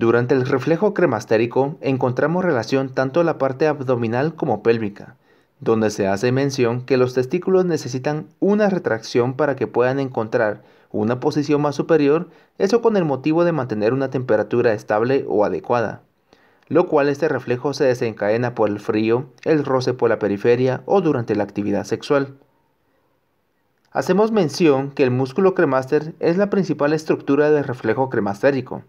Durante el reflejo cremastérico encontramos relación tanto a la parte abdominal como pélvica, donde se hace mención que los testículos necesitan una retracción para que puedan encontrar una posición más superior, eso con el motivo de mantener una temperatura estable o adecuada, lo cual este reflejo se desencadena por el frío, el roce por la periferia o durante la actividad sexual. Hacemos mención que el músculo cremaster es la principal estructura del reflejo cremastérico,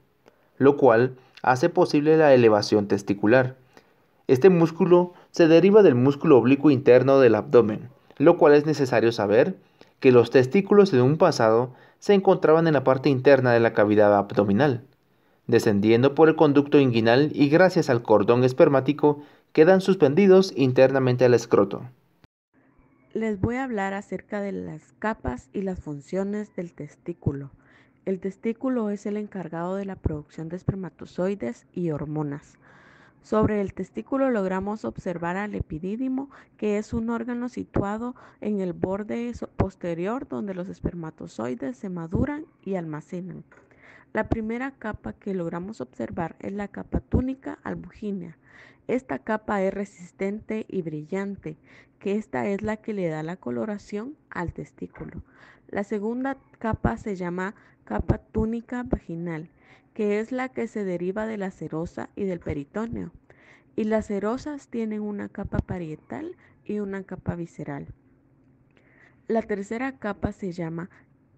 lo cual hace posible la elevación testicular. Este músculo se deriva del músculo oblicuo interno del abdomen, lo cual es necesario saber que los testículos en un pasado se encontraban en la parte interna de la cavidad abdominal, descendiendo por el conducto inguinal y gracias al cordón espermático quedan suspendidos internamente al escroto. Les voy a hablar acerca de las capas y las funciones del testículo. El testículo es el encargado de la producción de espermatozoides y hormonas. Sobre el testículo logramos observar al epidídimo, que es un órgano situado en el borde posterior donde los espermatozoides se maduran y almacenan. La primera capa que logramos observar es la capa túnica albugínea. Esta capa es resistente y brillante, que esta es la que le da la coloración al testículo. La segunda capa se llama capa túnica vaginal, que es la que se deriva de la serosa y del peritoneo. Y las serosas tienen una capa parietal y una capa visceral. La tercera capa se llama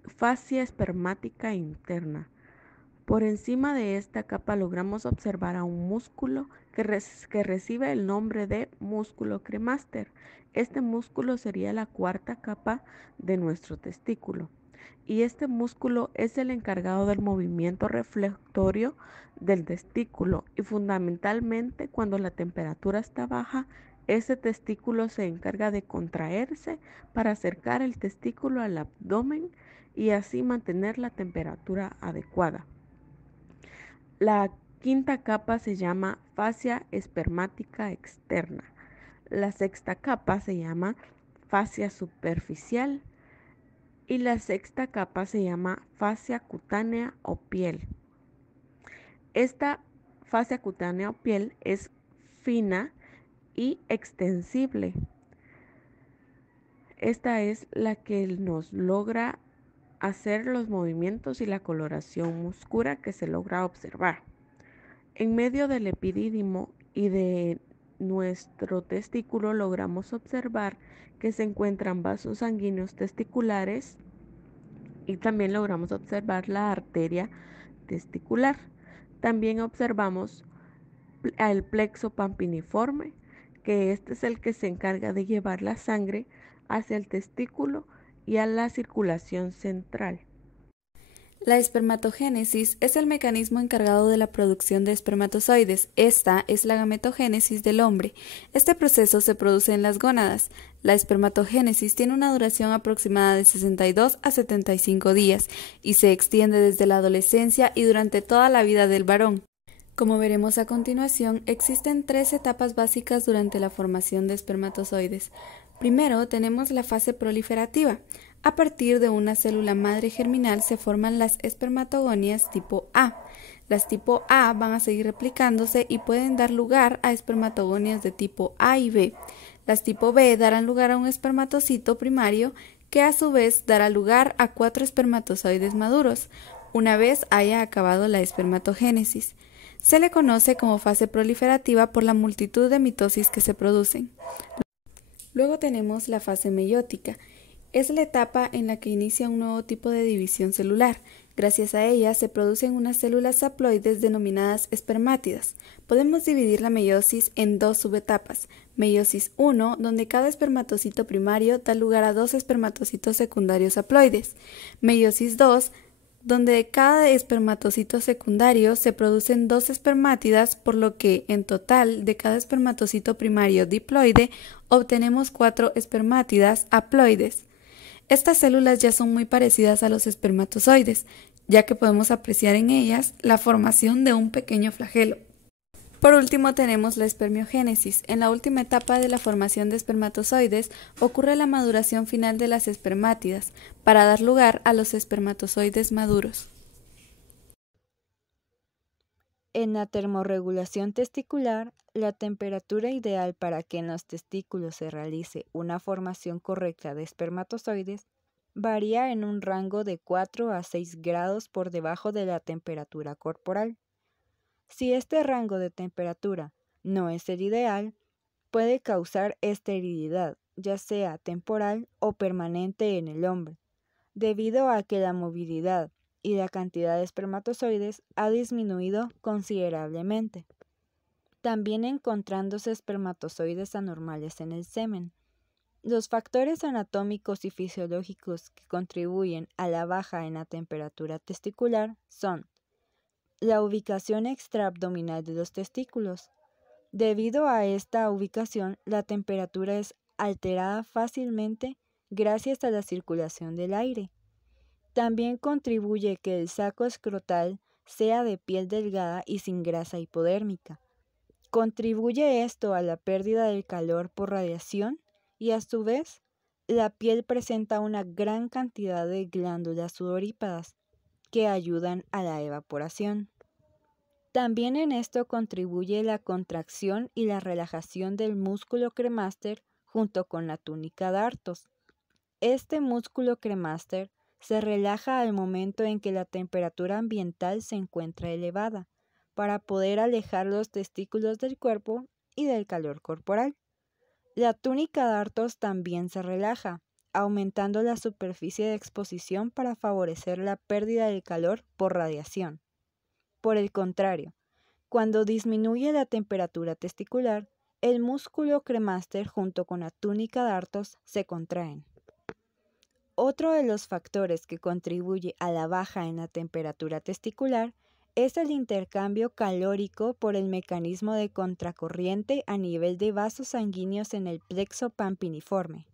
fascia espermática interna. Por encima de esta capa logramos observar a un músculo que recibe el nombre de músculo cremaster. Este músculo sería la cuarta capa de nuestro testículo. Y este músculo es el encargado del movimiento reflectorio del testículo y fundamentalmente cuando la temperatura está baja, ese testículo se encarga de contraerse para acercar el testículo al abdomen y así mantener la temperatura adecuada. La quinta capa se llama fascia espermática externa. La sexta capa se llama fascia superficial y la sexta capa se llama fascia cutánea o piel. Esta fascia cutánea o piel es fina y extensible. Esta es la que nos logra hacer los movimientos y la coloración oscura que se logra observar. En medio del epidídimo y de nuestro testículo logramos observar que se encuentran vasos sanguíneos testiculares y también logramos observar la arteria testicular. También observamos el plexo pampiniforme, que este es el que se encarga de llevar la sangre hacia el testículo y a la circulación central. La espermatogénesis es el mecanismo encargado de la producción de espermatozoides. Esta es la gametogénesis del hombre. Este proceso se produce en las gónadas. La espermatogénesis tiene una duración aproximada de 62 a 75 días y se extiende desde la adolescencia y durante toda la vida del varón. Como veremos a continuación, existen 3 etapas básicas durante la formación de espermatozoides. Primero tenemos la fase proliferativa. A partir de una célula madre germinal se forman las espermatogonias tipo A. Las tipo A van a seguir replicándose y pueden dar lugar a espermatogonias de tipo A y B. Las tipo B darán lugar a un espermatocito primario que a su vez dará lugar a 4 espermatozoides maduros, una vez haya acabado la espermatogénesis. Se le conoce como fase proliferativa por la multitud de mitosis que se producen. Luego tenemos la fase meiótica. Es la etapa en la que inicia un nuevo tipo de división celular. Gracias a ella se producen unas células haploides denominadas espermátidas. Podemos dividir la meiosis en 2 subetapas. Meiosis 1, donde cada espermatocito primario da lugar a 2 espermatocitos secundarios haploides. Meiosis 2, donde de cada espermatocito secundario se producen 2 espermátidas, por lo que en total de cada espermatocito primario diploide obtenemos 4 espermátidas haploides. Estas células ya son muy parecidas a los espermatozoides, ya que podemos apreciar en ellas la formación de un pequeño flagelo. Por último tenemos la espermiogénesis. En la última etapa de la formación de espermatozoides ocurre la maduración final de las espermátidas para dar lugar a los espermatozoides maduros. En la termorregulación testicular, la temperatura ideal para que en los testículos se realice una formación correcta de espermatozoides varía en un rango de 4 a 6 grados por debajo de la temperatura corporal. Si este rango de temperatura no es el ideal, puede causar esterilidad, ya sea temporal o permanente en el hombre, debido a que la movilidad y la cantidad de espermatozoides ha disminuido considerablemente, también encontrándose espermatozoides anormales en el semen. Los factores anatómicos y fisiológicos que contribuyen a la baja en la temperatura testicular son la ubicación extraabdominal de los testículos. Debido a esta ubicación, la temperatura es alterada fácilmente gracias a la circulación del aire. También contribuye que el saco escrotal sea de piel delgada y sin grasa hipodérmica. Contribuye esto a la pérdida del calor por radiación y a su vez, la piel presenta una gran cantidad de glándulas sudoríparas que ayudan a la evaporación. También en esto contribuye la contracción y la relajación del músculo cremaster junto con la túnica dartos. Este músculo cremaster se relaja al momento en que la temperatura ambiental se encuentra elevada, para poder alejar los testículos del cuerpo y del calor corporal. La túnica dartos también se relaja, aumentando la superficie de exposición para favorecer la pérdida del calor por radiación. Por el contrario, cuando disminuye la temperatura testicular, el músculo cremaster junto con la túnica dartos se contraen. Otro de los factores que contribuye a la baja en la temperatura testicular es el intercambio calórico por el mecanismo de contracorriente a nivel de vasos sanguíneos en el plexo pampiniforme,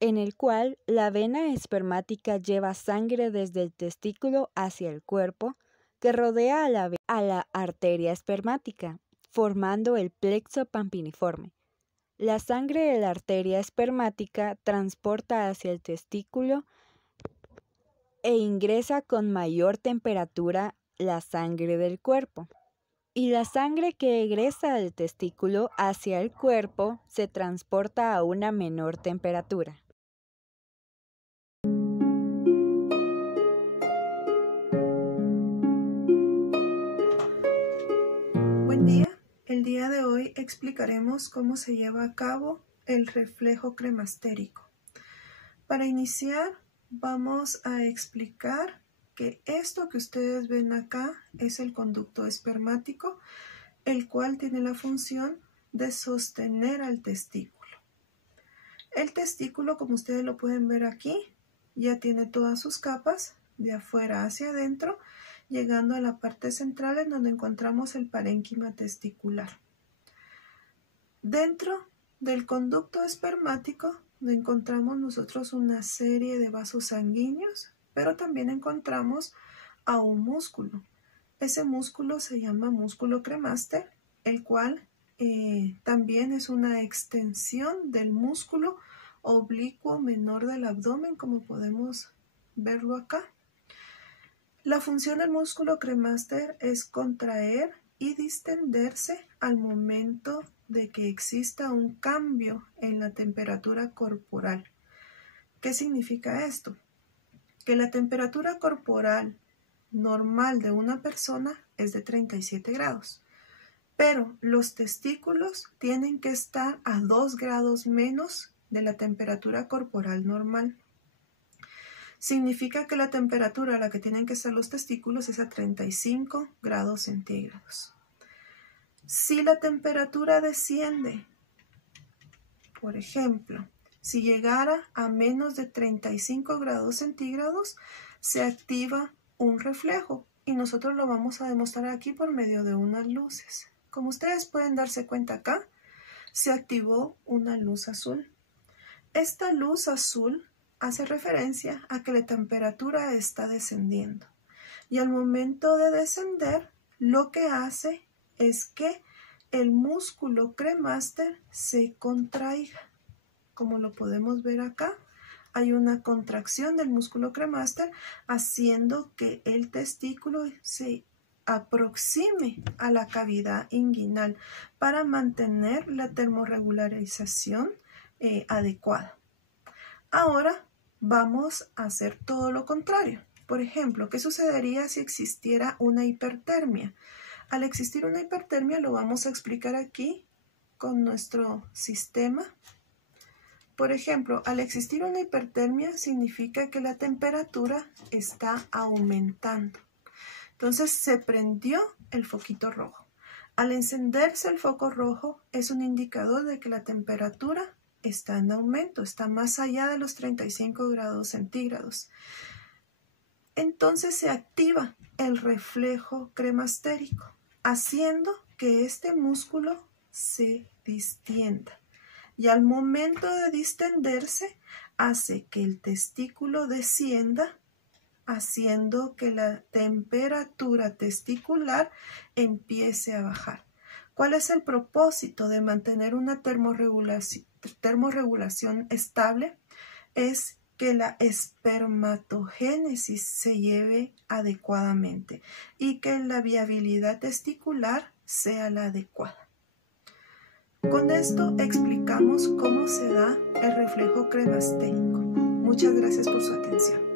en el cual la vena espermática lleva sangre desde el testículo hacia el cuerpo, que rodea a la arteria espermática, formando el plexo pampiniforme. La sangre de la arteria espermática transporta hacia el testículo e ingresa con mayor temperatura la sangre del cuerpo. Y la sangre que egresa del testículo hacia el cuerpo se transporta a una menor temperatura. Buen día. El día de hoy explicaremos cómo se lleva a cabo el reflejo cremastérico. Para iniciar, vamos a explicar que esto que ustedes ven acá es el conducto espermático, el cual tiene la función de sostener al testículo. El testículo, como ustedes lo pueden ver aquí, ya tiene todas sus capas de afuera hacia adentro, llegando a la parte central en donde encontramos el parénquima testicular. Dentro del conducto espermático encontramos nosotros una serie de vasos sanguíneos, pero también encontramos a un músculo. Ese músculo se llama músculo cremaster, el cual también es una extensión del músculo oblicuo menor del abdomen, como podemos verlo acá. La función del músculo cremaster es contraer y distenderse al momento de que exista un cambio en la temperatura corporal. ¿Qué significa esto? Que la temperatura corporal normal de una persona es de 37 grados, pero los testículos tienen que estar a 2 grados menos de la temperatura corporal normal. Significa que la temperatura a la que tienen que estar los testículos es a 35 grados centígrados. Si la temperatura desciende, por ejemplo, si llegara a menos de 35 grados centígrados, se activa un reflejo y nosotros lo vamos a demostrar aquí por medio de unas luces. Como ustedes pueden darse cuenta acá, se activó una luz azul. Esta luz azul hace referencia a que la temperatura está descendiendo y al momento de descender lo que hace es que el músculo cremaster se contraiga. Como lo podemos ver acá, hay una contracción del músculo cremaster haciendo que el testículo se aproxime a la cavidad inguinal para mantener la termorregularización adecuada. Ahora vamos a hacer todo lo contrario. Por ejemplo, ¿qué sucedería si existiera una hipertermia? Al existir una hipertermia lo vamos a explicar aquí con nuestro sistema. Por ejemplo, al existir una hipertermia significa que la temperatura está aumentando. Entonces se prendió el foquito rojo. Al encenderse el foco rojo es un indicador de que la temperatura está en aumento, está más allá de los 35 grados centígrados. Entonces se activa el reflejo cremastérico, haciendo que este músculo se distienda. Y al momento de distenderse, hace que el testículo descienda, haciendo que la temperatura testicular empiece a bajar. ¿Cuál es el propósito de mantener una termorregulación estable? Es que la espermatogénesis se lleve adecuadamente y que la viabilidad testicular sea la adecuada. Con esto explicamos cómo se da el reflejo cremastérico. Muchas gracias por su atención.